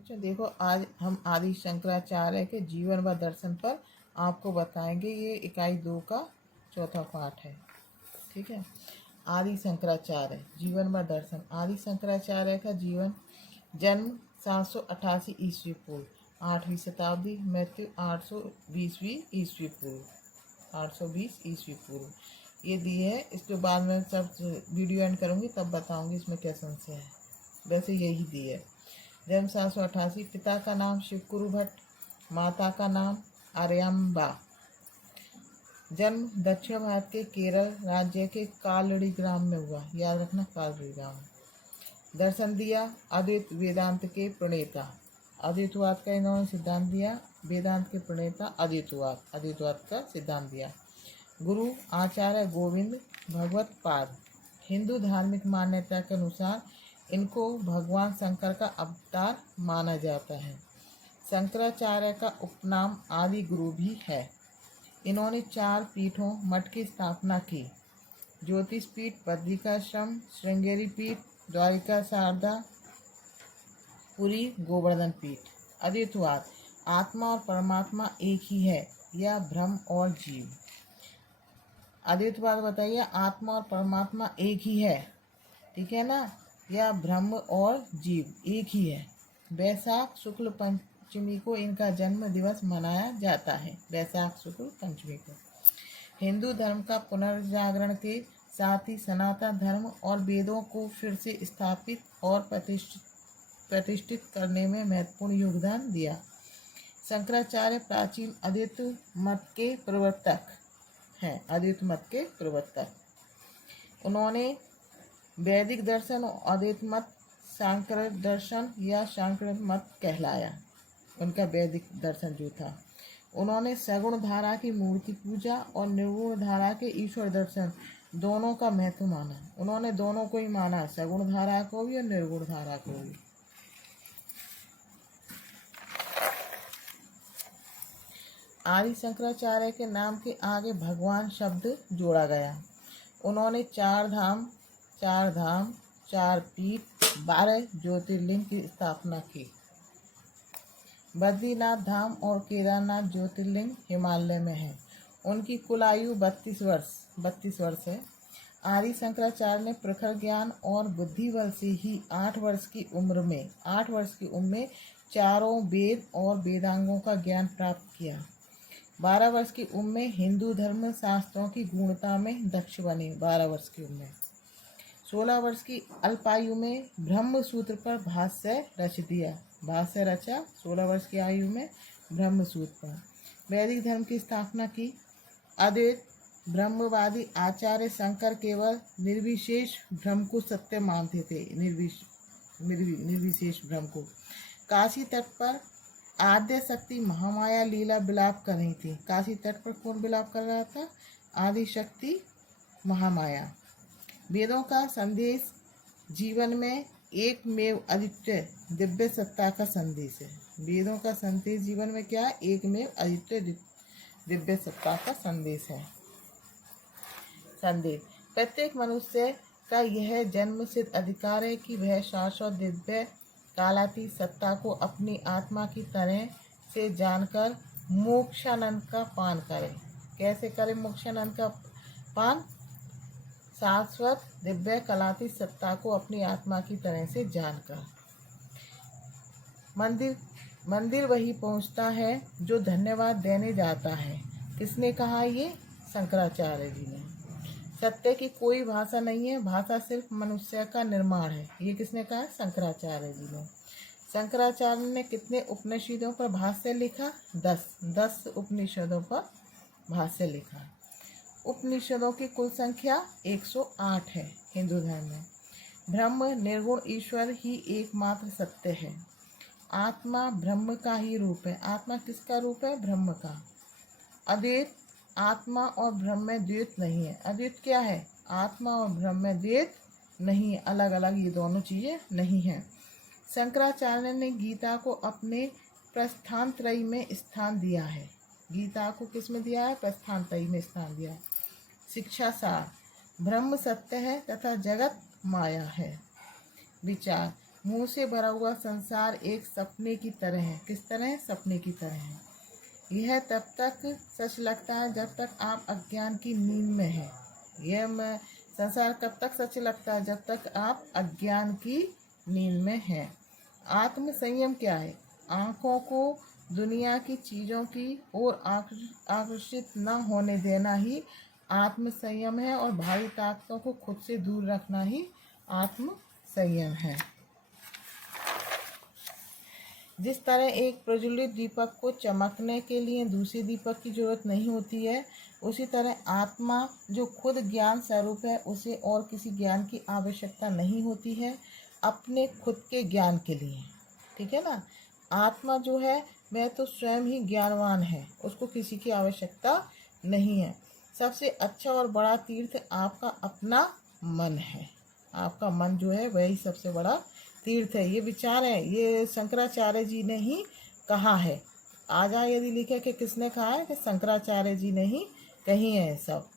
बच्चों देखो, आज हम आदि शंकराचार्य के जीवन व दर्शन पर आपको बताएंगे। ये इकाई 2 का चौथा पाठ है। ठीक है। आदि शंकराचार्य जीवन व दर्शन। आदि शंकराचार्य का जीवन, जन्म 788 ईस्वी पूर्व, 8वीं शताब्दी, मृत्यु 820वीं ईस्वी पूर्व, 820 ईस्वी पूर्व ये दी है। इसके बाद में सब वीडियो एंड करूँगी, तब बताऊँगी इसमें क्या संशय है। वैसे यही दी है। जन्म 788। पिता का नाम शिवकुरु भट्ट, माता का नाम आर्यांबा। जन्म दक्षिण भारत के केरल राज्य के कालड़ी ग्राम में हुआ। याद रखना, कालड़ी ग्राम। दर्शन दिया अद्वैत वेदांत के प्रणेता। अद्वैतवाद का इन्होंने सिद्धांत दिया। वेदांत के प्रणेता अद्वैतवाद का सिद्धांत दिया। गुरु आचार्य गोविंद भगवत पाद। हिंदू धार्मिक मान्यता के अनुसार इनको भगवान शंकर का अवतार माना जाता है। शंकराचार्य का उपनाम आदि गुरु भी है। इन्होंने 4 पीठों मठ की स्थापना की। ज्योतिष पीठ, बद्रिकाश्रम, श्रृंगेरी पीठ, द्वारिका शारदा, पुरी गोवर्धन पीठ। अद्वैतवाद, आत्मा और परमात्मा एक ही है या ब्रह्म और जीव। अद्वैतवाद बताइए, आत्मा और परमात्मा एक ही है, ठीक है ना, या ब्रह्म और जीव एक ही है। वैशाख शुक्ल पंचमी को इनका जन्म दिवस मनाया जाता है। वैशाख शुक्ल पंचमी को। हिंदू धर्म का पुनर्जागरण के साथ ही सनातन धर्म और वेदों को फिर से स्थापित और प्रतिष्ठित करने में महत्वपूर्ण योगदान दिया। शंकराचार्य प्राचीन अद्वैत मत के प्रवर्तक हैं। अद्वैत मत के प्रवर्तक। उन्होंने वैदिक दर्शन और अद्वैत मत शांकर दर्शन या शांकर मत कहलाया। उनका वैदिक दर्शन जो था, उन्होंने सगुण धारा की मूर्ति पूजा और निर्गुण धारा के ईश्वर दर्शन दोनों का महत्व माना। उन्होंने दोनों को ही माना, सगुण धारा को भी और निर्गुण धारा को भी। आदि शंकराचार्य के नाम के आगे भगवान शब्द जोड़ा गया। उन्होंने 4 धाम, 4 पीठ, 12 ज्योतिर्लिंग की स्थापना की। बद्रीनाथ धाम और केदारनाथ ज्योतिर्लिंग हिमालय में है। उनकी कुल आयु 32 वर्ष है। आदि शंकराचार्य ने प्रखर ज्ञान और बुद्धि बल से ही 8 वर्ष की उम्र में चारों वेद और वेदांगों का ज्ञान प्राप्त किया। 12 वर्ष की उम्र में हिंदू धर्म शास्त्रों की गूढ़ता में दक्ष बने। 12 वर्ष की उम्र में। 16 वर्ष की अल्पायु में ब्रह्म सूत्र पर भाष्य रचा। 16 वर्ष की आयु में ब्रह्म सूत्र पर वैदिक धर्म की स्थापना की। अद्वैत ब्रह्मवादी आचार्य शंकर केवल निर्विशेष ब्रह्म को सत्य मानते थे। निर्विशेष ब्रह्म को। काशी तट पर आद्य शक्ति महामाया लीला विलाप कर रही थी। काशी तट पर कौन विलाप कर रहा था? आदि शक्ति महामाया। वेदों का संदेश जीवन में एकमेव अद्वितीय दिव्य सत्ता का संदेश है। वेदों का संदेश जीवन में क्या है? एकमेव अद्वितीय दिव्य सत्ता का संदेश है। संदेश प्रत्येक मनुष्य का यह जन्म सिद्ध अधिकार है कि वह शाश्वत दिव्य कालातीत सत्ता को अपनी आत्मा की तरह से जानकर मोक्षानंद का पान करे। कैसे करे मोक्षानंद का पान? शाश्वत दिव्य कालातीत सत्ता को अपनी आत्मा की तरह से जानकर। मंदिर वही पहुंचता है जो धन्यवाद देने जाता है। किसने कहा ये? शंकराचार्य जी ने। सत्य की कोई भाषा नहीं है, भाषा सिर्फ मनुष्य का निर्माण है। ये किसने कहा? शंकराचार्य जी ने। शंकराचार्य ने कितने उपनिषदों पर भाष्य लिखा? 10 उपनिषदों पर भाष्य लिखा। उपनिषदों की कुल संख्या 108 है। हिंदू धर्म में ब्रह्म निर्गुण ईश्वर ही एकमात्र सत्य है। आत्मा ब्रह्म का ही रूप है। आत्मा किसका रूप है? ब्रह्म का। अद्वैत आत्मा और ब्रह्म में द्वैत नहीं है। अद्वैत क्या है? आत्मा और ब्रह्म में द्वैत नहीं है। अलग अलग ये दोनों चीजें नहीं है। शंकराचार्य ने गीता को अपने प्रस्थानत्रयी में स्थान दिया है। गीता को किस में दिया है? प्रस्थानत्रयी में स्थान दिया है। शिक्षा सार ब्रह्म सत्य है तथा जगत माया है। विचार मुंह से भरा हुआ संसार एक सपने की तरह है। किस तरह है? सपने की तरह है। यह तब तक सच लगता है जब तक आप अज्ञान की नींद में हैं। संसार कब तक सच लगता है? जब तक आप अज्ञान की नींद में हैं। आत्म संयम क्या है? आंखों को दुनिया की चीज़ों की ओर आकर्षित न होने देना ही आत्म संयम है, और भारी ताकतों को खुद से दूर रखना ही आत्म संयम है। जिस तरह एक प्रज्वलित दीपक को चमकने के लिए दूसरे दीपक की जरूरत नहीं होती है, उसी तरह आत्मा जो खुद ज्ञान स्वरूप है, उसे और किसी ज्ञान की आवश्यकता नहीं होती है अपने खुद के ज्ञान के लिए। ठीक है ना? आत्मा जो है वह तो स्वयं ही ज्ञानवान है, उसको किसी की आवश्यकता नहीं है। सबसे अच्छा और बड़ा तीर्थ आपका अपना मन है। आपका मन जो है वही सबसे बड़ा तीर्थ है। ये विचार है, ये शंकराचार्य जी ने ही कहा है। आजा यदि लिखे कि किसने कहा है, कि शंकराचार्य जी ने ही कही है सब।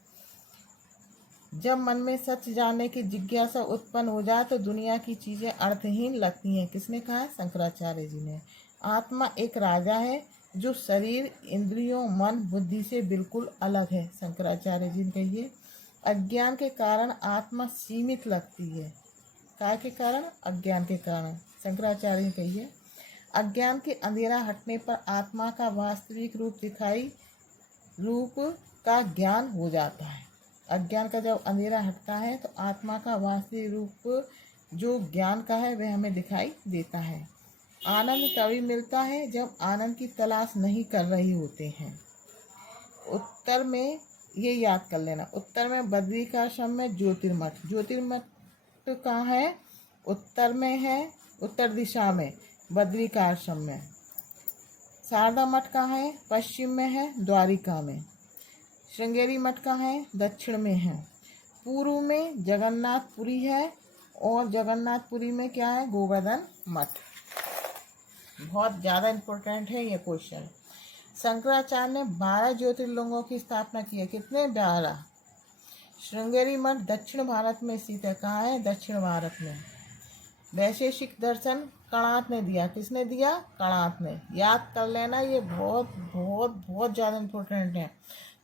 जब मन में सच जानने की जिज्ञासा उत्पन्न हो जाए तो दुनिया की चीज़ें अर्थहीन लगती हैं। किसने कहा है? शंकराचार्य जी ने। आत्मा एक राजा है जो शरीर, इंद्रियों, मन, बुद्धि से बिल्कुल अलग है। शंकराचार्य जी ने कहिए। अज्ञान के कारण आत्मा सीमित लगती है। काय के कारण? अज्ञान के कारण। शंकराचार्य जी कहिए। अज्ञान के अंधेरा हटने पर आत्मा का वास्तविक रूप का ज्ञान हो जाता है। अज्ञान का जब अंधेरा हटता है तो आत्मा का वास्तविक रूप जो ज्ञान का है वह हमें दिखाई देता है। आनंद तभी मिलता है जब आनंद की तलाश नहीं कर रही होते हैं। उत्तर में ये याद कर लेना, उत्तर में बद्रिकाश्रम में ज्योतिर्मठ। ज्योतिर्मठ कहाँ है? उत्तर में है, उत्तर दिशा में बद्रिकाश्रम में। शारदा मठ कहाँ है? पश्चिम में है, द्वारिका में। श्रृंगेरी मठ कहाँ है? दक्षिण में है। पूर्व में जगन्नाथपुरी है, और जगन्नाथपुरी में क्या है? गोवर्धन मठ। बहुत ज़्यादा इम्पोर्टेंट है ये क्वेश्चन। शंकराचार्य ने 12 ज्योतिर्लिंगों की स्थापना की है। कितने? 12। श्रृंगेरी मठ दक्षिण भारत में स्थित है। कहाँ है? दक्षिण भारत में। वैशेषिक दर्शन कणाद ने दिया। किसने दिया? कणाद ने। याद कर लेना, ये बहुत बहुत बहुत ज़्यादा इम्पोर्टेंट है।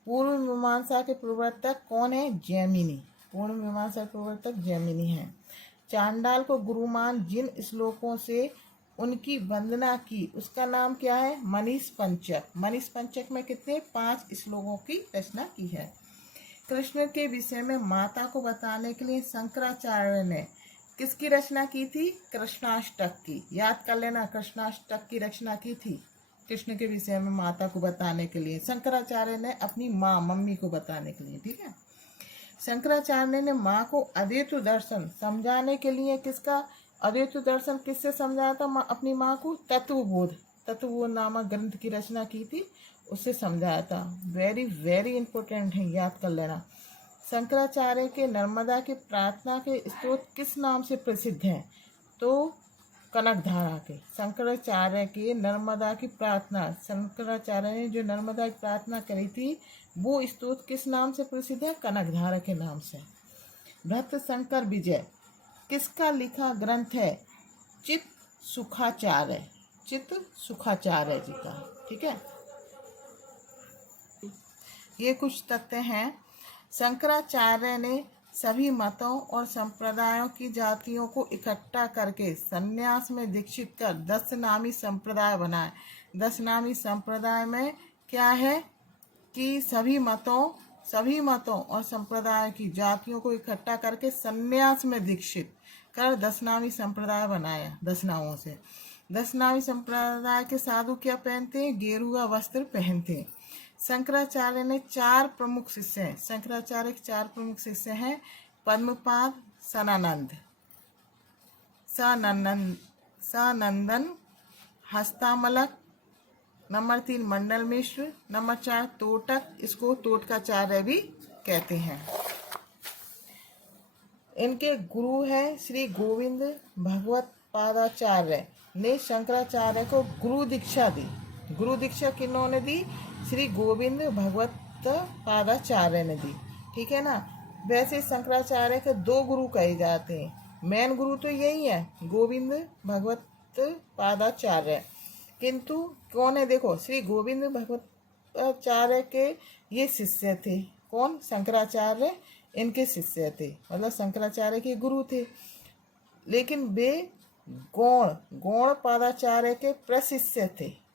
पूर्व मीमांसा के प्रवर्तक कौन है? जैमिनी। पूर्व मीमांसा के प्रवर्तक जैमिनी है। चांडाल को गुरुमान जिन श्लोकों से उनकी वंदना की, उसका नाम क्या है? मनीष पंचक। मनीष पंचक में कितने? 5 श्लोकों की रचना की है। कृष्ण के विषय में माता को बताने के लिए शंकराचार्य ने किसकी रचना की थी? कृष्णाष्टक की। याद कर लेना, कृष्णाष्टक की रचना की थी कृष्ण के विषय में माता को बताने के लिए। शंकराचार्य ने अपनी माँ, मम्मी को बताने के लिए। ठीक है। शंकराचार्य ने माँ को अद्वैत दर्शन समझाने के लिए किसका अद्वैत दर्शन किससे समझाया था? अपनी माँ को तत्वबोध नामक ग्रंथ की रचना की थी, उससे समझाया था। वेरी वेरी इंपॉर्टेंट है, याद कर लेना। शंकराचार्य के नर्मदा की प्रार्थना के स्त्रोत किस नाम से प्रसिद्ध हैं? तो कनकधारा के। शंकराचार्य के नर्मदा की प्रार्थना, शंकराचार्य ने जो नर्मदा की प्रार्थना करी थी वो स्तोत्र किस नाम से प्रसिद्ध है? कनकधारा के नाम से। भक्त शंकर विजय किसका लिखा ग्रंथ है? चित्त सुखाचार्य जी का। ठीक है। ये कुछ तथ्य हैं। शंकराचार्य ने सभी मतों और संप्रदायों की जातियों को इकट्ठा करके संन्यास में दीक्षित कर 10 नामी संप्रदाय बनाए। 10 नामी संप्रदाय में क्या है कि सभी मतों और संप्रदाय की जातियों को इकट्ठा करके संन्यास में दीक्षित कर 10 नामी संप्रदाय बनाया। 10 नामों से। 10 नामी संप्रदाय के साधु क्या पहनते हैं? गेरुआ वस्त्र पहनते हैं। शंकराचार्य ने 4 प्रमुख शिष्य हैं। शंकराचार्य के 4 प्रमुख शिष्य हैं। पद्मपाद, सनंदन, हस्तामलक, नंबर 3 मंडल मिश्र, नंबर 4 तोटक, इसको तोटकाचार्य भी कहते हैं। इनके गुरु हैं श्री गोविंद भगवत पादाचार्य ने शंकराचार्य को गुरु दीक्षा दी। गुरु दीक्षा किन्होंने दी? श्री गोविंद भगवत पादाचार्य ने दी। ठीक है ना। वैसे शंकराचार्य के 2 गुरु कहे जाते हैं, मेन गुरु तो यही है, गोविंद भगवत पादाचार्य। किंतु कौन है, देखो श्री गोविंद भगवताचार्य के ये शिष्य थे। कौन? शंकराचार्य इनके शिष्य थे, मतलब शंकराचार्य के गुरु थे। लेकिन वे गौण पादाचार्य के प्रशिष्य थे।